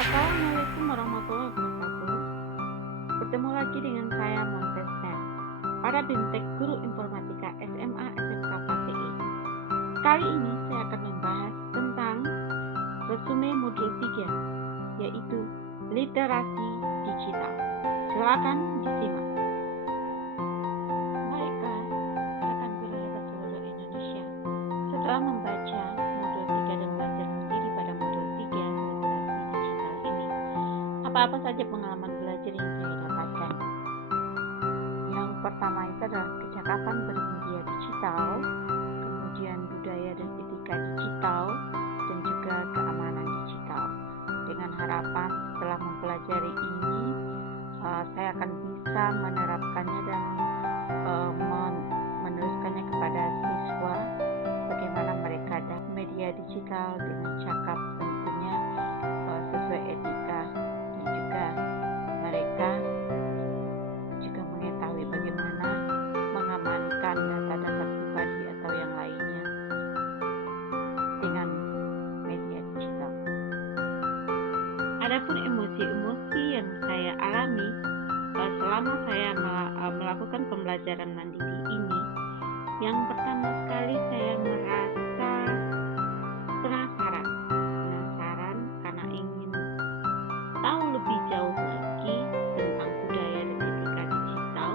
Assalamualaikum warahmatullahi wabarakatuh. Bertemu lagi dengan saya Montesna, para Bintek Guru Informatika SMA SMK PTI. Kali ini saya akan membahas tentang resume modul 3, yaitu literasi digital. Silakan disimak. Baiklah, rekan guru hebat seluruh Indonesia. Setelah membaca modul 3 dan belajar mandiri pada modul 3 literasi digital ini, apa-apa saja pengalaman belajar yang saya dapatkan? Yang pertama itu adalah kecakapan bermedia digital, kemudian budaya dan etika digital, dan juga keamanan digital. Dengan harapan setelah mempelajari ini, saya akan bisa menerapkannya dan meneruskannya kepada siswa, bagaimana mereka dapat media digital dengan cakap, tentunya sesuai etika, dan juga mereka juga mengetahui bagaimana mengamankan data-data pribadi atau yang lainnya dengan media digital. Adapun emosi-emosi yang saya alami selama saya melakukan pembelajaran mandiri ini, yang pertama sekali saya merasa penasaran karena ingin tahu lebih jauh lagi tentang budaya dan etika digital,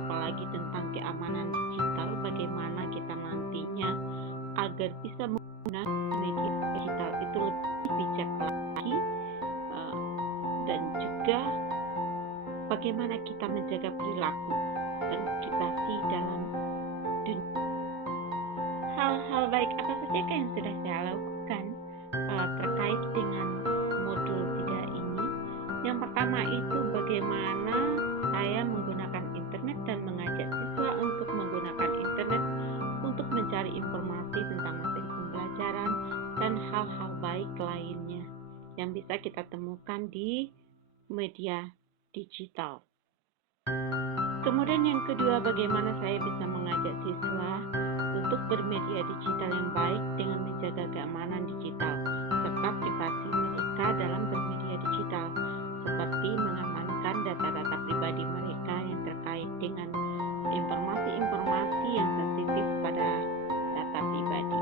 apalagi tentang keamanan digital, bagaimana kita nantinya agar bisa menggunakan media digital itu lebih bijak lagi, dan juga bagaimana kita menjaga perilaku dan privasi dalam dunia. Hal-hal baik apa saja yang sudah saya lakukan terkait dengan modul 3 ini? Yang pertama itu bagaimana saya menggunakan internet dan mengajak siswa untuk menggunakan internet untuk mencari informasi tentang materi pembelajaran dan hal-hal baik lainnya yang bisa kita temukan di media digital. Kemudian yang kedua, bagaimana saya bisa mengajak siswa untuk bermedia digital yang baik dengan menjaga keamanan digital serta privasi mereka dalam bermedia digital, seperti mengamankan data-data pribadi mereka yang terkait dengan informasi-informasi yang sensitif pada data pribadi.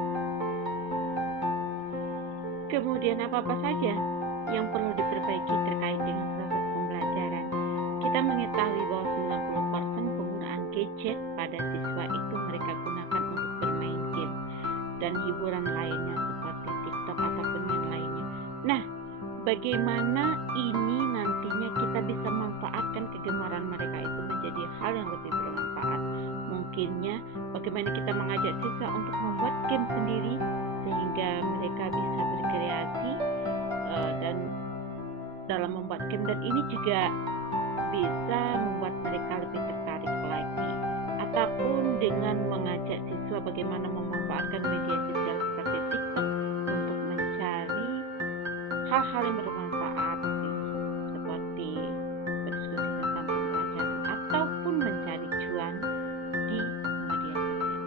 Kemudian apa-apa saja yang perlu diperbaiki terkait dengan proses pembelajaran? Kita mengetahui bahwa 90% penggunaan gadget pada siswa itu mereka gunakan untuk bermain game dan hiburan lainnya seperti TikTok ataupun yang lainnya. Nah, bagaimana ini nantinya kita bisa manfaatkan kegemaran mereka itu menjadi hal yang lebih bermanfaat? Mungkinnya bagaimana kita mengajak siswa untuk membuat game sendiri sehingga mereka bisa berkreasi dan dalam membuat game, dan ini juga bisa membuat mereka lebih tertarik lagi, ataupun dengan mengajak siswa bagaimana memanfaatkan media sosial seperti TikTok untuk mencari hal-hal yang bermanfaat seperti berdiskusi tentang pembelajaran ataupun mencari cuan di media sosial.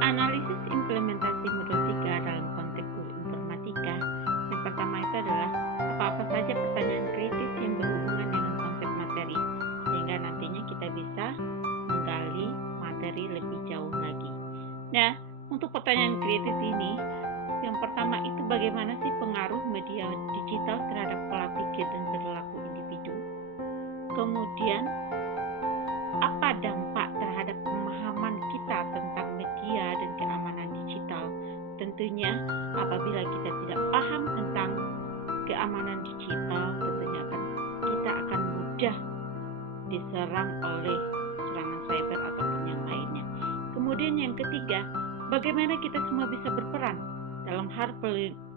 Analisis implementasi modul 3 dalam konteks guru informatika. Yang pertama itu adalah apa-apa saja pertanyaan kritis yang berhubungan dengan konsep materi, sehingga nantinya kita bisa menggali materi lebih jauh lagi. Nah, untuk pertanyaan kritis ini, yang pertama itu bagaimana sih pengaruh media digital terhadap pola pikir dan perilaku individu? Kemudian, apa dampak terhadap pemahaman kita tentang media dan keamanan digital? Tentunya apabila kita tidak paham tentang keamanan digital, tentunya kita akan mudah diserang oleh serangan cyber ataupun yang lainnya. Kemudian yang ketiga, bagaimana kita semua bisa berperan dalam hal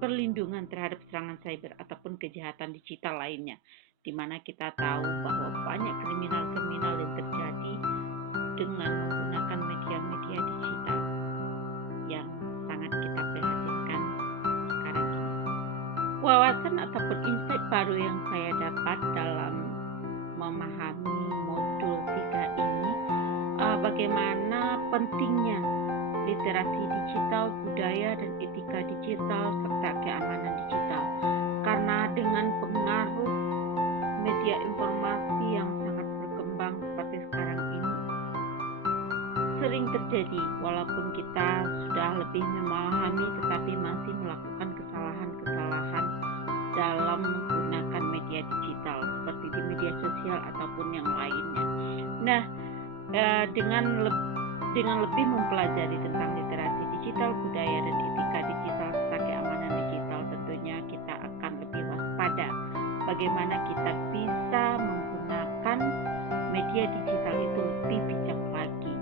perlindungan terhadap serangan cyber ataupun kejahatan digital lainnya, di mana kita tahu bahwa banyak kriminal-kriminal yang terjadi dengan menggunakan media-media digital yang sangat kita prihatinkan sekarang ini. Wawasan ataupun insight baru yang saya dapat dalam memahami modul 3 bagaimana pentingnya literasi digital, budaya dan etika digital, serta keamanan digital. Karena dengan pengaruh media informasi yang sangat berkembang seperti sekarang ini, sering terjadi walaupun kita sudah lebih memahami tetapi masih melakukan kesalahan-kesalahan dalam menggunakan media digital seperti di media sosial ataupun yang lainnya. Nah, dengan lebih mempelajari tentang literasi digital, budaya dan etika digital serta keamanan digital, tentunya kita akan lebih waspada bagaimana kita bisa menggunakan media digital itu lebih bijak lagi,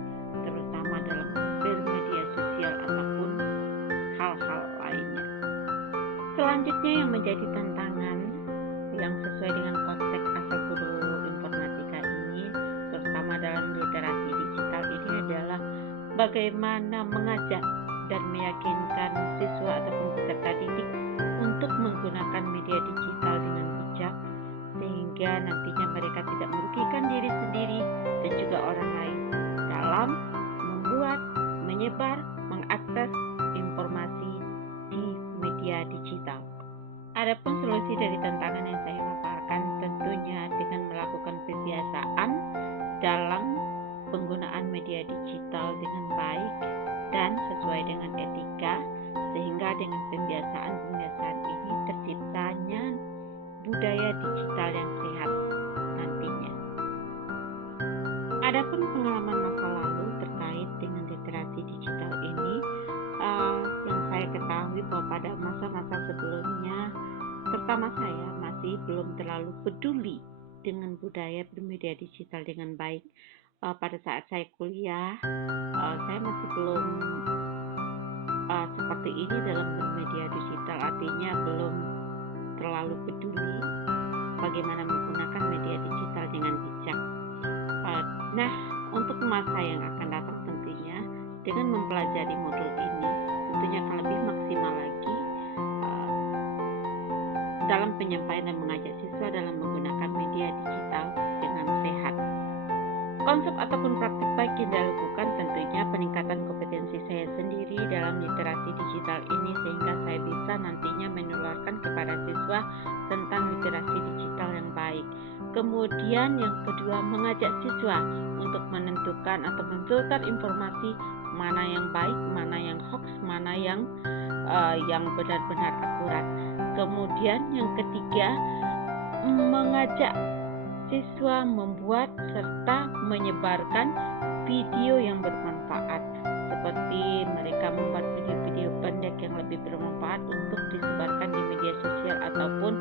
terutama dalam bermedia sosial ataupun hal-hal lainnya. Selanjutnya yang menjadi tantangan yang sesuai dengan konteks asal guru informatika ini, terutama dalam literasi digital ini adalah bagaimana mengajak dan meyakinkan siswa ataupun peserta didik untuk menggunakan media digital dengan bijak, sehingga nantinya mereka tidak merugikan diri sendiri dan juga orang lain dalam membuat, menyebar, mengakses informasi di media digital. Adapun solusi dari tantangan yang saya paparkan tentunya dengan melakukan kebiasaan dalam penggunaan media digital dengan baik dan sesuai dengan etika, sehingga dengan pembiasaan ini terciptanya budaya digital yang sehat nantinya. Adapun pengalaman masa lalu terkait dengan literasi digital ini, yang saya ketahui bahwa pada masa-masa sebelumnya, terutama saya masih belum terlalu peduli dengan budaya bermedia digital dengan baik. Pada saat saya kuliah, saya masih belum seperti ini dalam bermedia digital, artinya belum terlalu peduli bagaimana menggunakan media digital dengan bijak. Nah, untuk masa yang akan datang tentunya dengan mempelajari modul ini tentunya akan lebih maksimal lagi dalam penyampaian dan mengajak siswa dalam menggunakan media digital dengan sehat. Konsep ataupun praktik baik yang dilakukan tentunya peningkatan kompetensi saya sendiri dalam literasi digital ini, sehingga saya bisa nantinya menularkan kepada siswa tentang literasi digital yang baik. Kemudian yang kedua, mengajak siswa untuk menentukan atau memfilter informasi mana yang baik, mana yang hoax, mana yang benar-benar akurat. Kemudian yang ketiga, mengajak siswa membuat serta menyebarkan video yang bermanfaat, seperti mereka membuat video-video pendek yang lebih bermanfaat untuk disebarkan di media sosial ataupun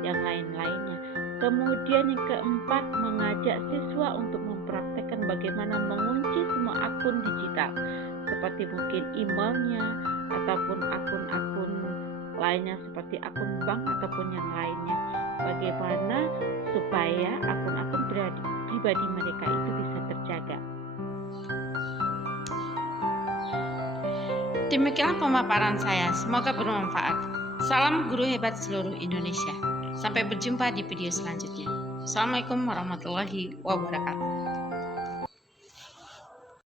yang lain-lainnya. Kemudian yang keempat, mengajak siswa untuk mempraktekkan bagaimana mengunci semua akun digital, seperti mungkin emailnya ataupun akun-akun lainnya seperti akun bank ataupun yang lainnya. Bagaimana supaya akun-akun pribadi mereka itu bisa terjaga. Demikian pemaparan saya, semoga bermanfaat. Salam guru hebat seluruh Indonesia. Sampai berjumpa di video selanjutnya. Assalamualaikum warahmatullahi wabarakatuh.